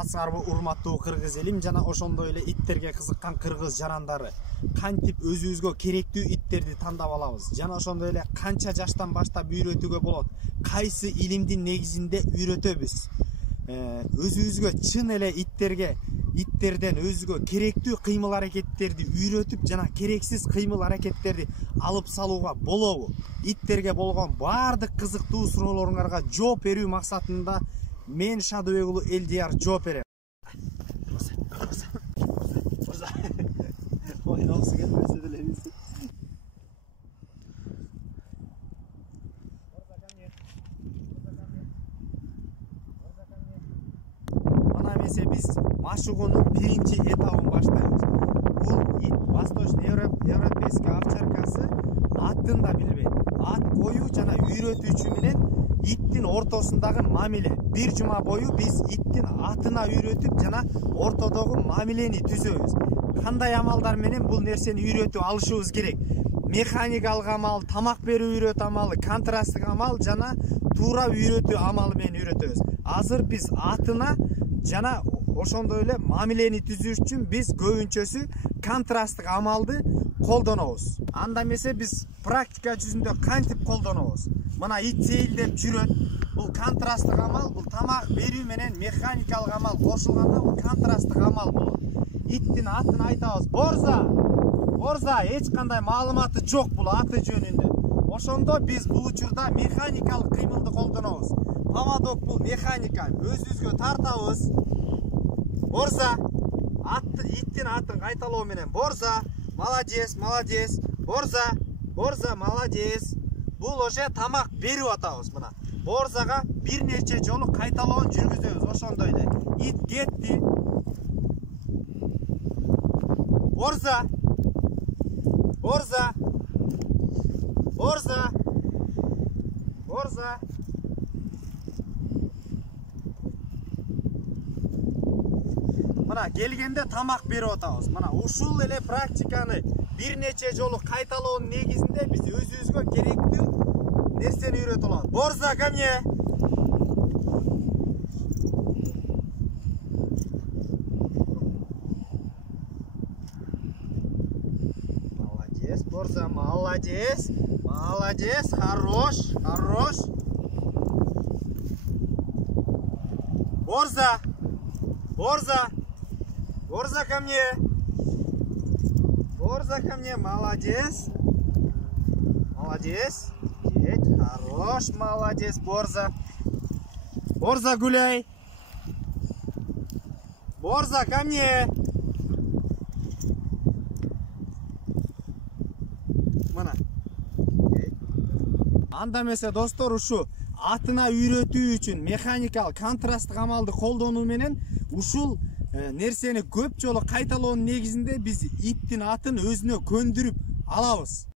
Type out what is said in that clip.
Саламатсыңарбы урматтуу кыргыз элим жана ошондой эле иттерге кызыккан кыргыз жарандары. Кантип өзүбүзгө керектүү иттерди тандап алабыз жана ошондой эле канча жаштан баштап үйрөтүүгө болот, кайсы илимдин негизинде үйрөтөбүз. Өзүбүзгө чын эле иттерден өзүгө керектүү кыймыл аракеттерди үйрөтүп жана керексиз кыймыл аракеттерди алып салууга болобу? Иттерге болгон баардык кызыктуу суроолоруңарга жооп берүү максатында мен Шадыбек уулу Элдияр жооп берем. Мына эмесе биз машыгуунун биринчи этабын баштайбыз. Бул ит восточно-европейский овчаркасы атын да билбейт. Ат коюу жана үйрөтүүчү менен иттин ортосундагы мамиле. Бир жума бою биз иттин атына үйрөтүп жана ортодогу мамилени түзөбүз. Кандай амалдар менен бул нерсени үйрөтүп алышыбыз керек? Механикалык амал, тамак берүү үйрөтүү амалы, контрасттык амал жана туура үйрөтүү амалы менен үйрөтөбүз. Азыр биз атына жана ошондой эле мамилени түзүү үчүн биз көбүнчөсү контрасттык амалды колдонобуз. Анда эмесе биз практика жүзүндө кантип колдонобуз? Мына ит сейилдеп жүрөт. Бул контрасттык амал, бул тамак берүү менен механикалык амал кошулганда бул контрасттык амал болот. Иттин атын айтабыз. Борза! Борза! Эч кандай маалыматы жок бул аты жөнүндө. Ошондо биз бул учурда механикалык кыймылды колдонобуз. Поводок бул механика. Өзүбүзгө тартабыз. Борза! Иттин атын кайталоо менен борза! Молодец, молодец! Борза! Борза, молодец! Бул уже тамак берүү атабыз мына. Борзага бир нече жолу кайталоон жүргүзөбүз ошондой эле. Ит кетти. Борза! Борза! Борза! Борза! Мына келгенде тамак берип атабыз. Мына ушул эле практиканы бир нече жолу кайталоонун негизинде биз өзүбүзгө керектүү нерсени үйрөтүп алабыз. Борза, ко мне! Молодец, Борза, молодец! Молодец, хорош, хорош! Борза! Борза! Борза, ко мне! Борза, ко мне! Молодец! Молодец! Хорош, молодец, Борза! Борза, гуляй! Борза, ко мне! Мына. Анда эмесе достор, ушу атына үйрөтүү үчүн механикалык контрасттык амалды колдонуу менен ушул нерсени көп жолу кайталоонун негизинде биз иттин атын өзүнө көндүрүп алабыз.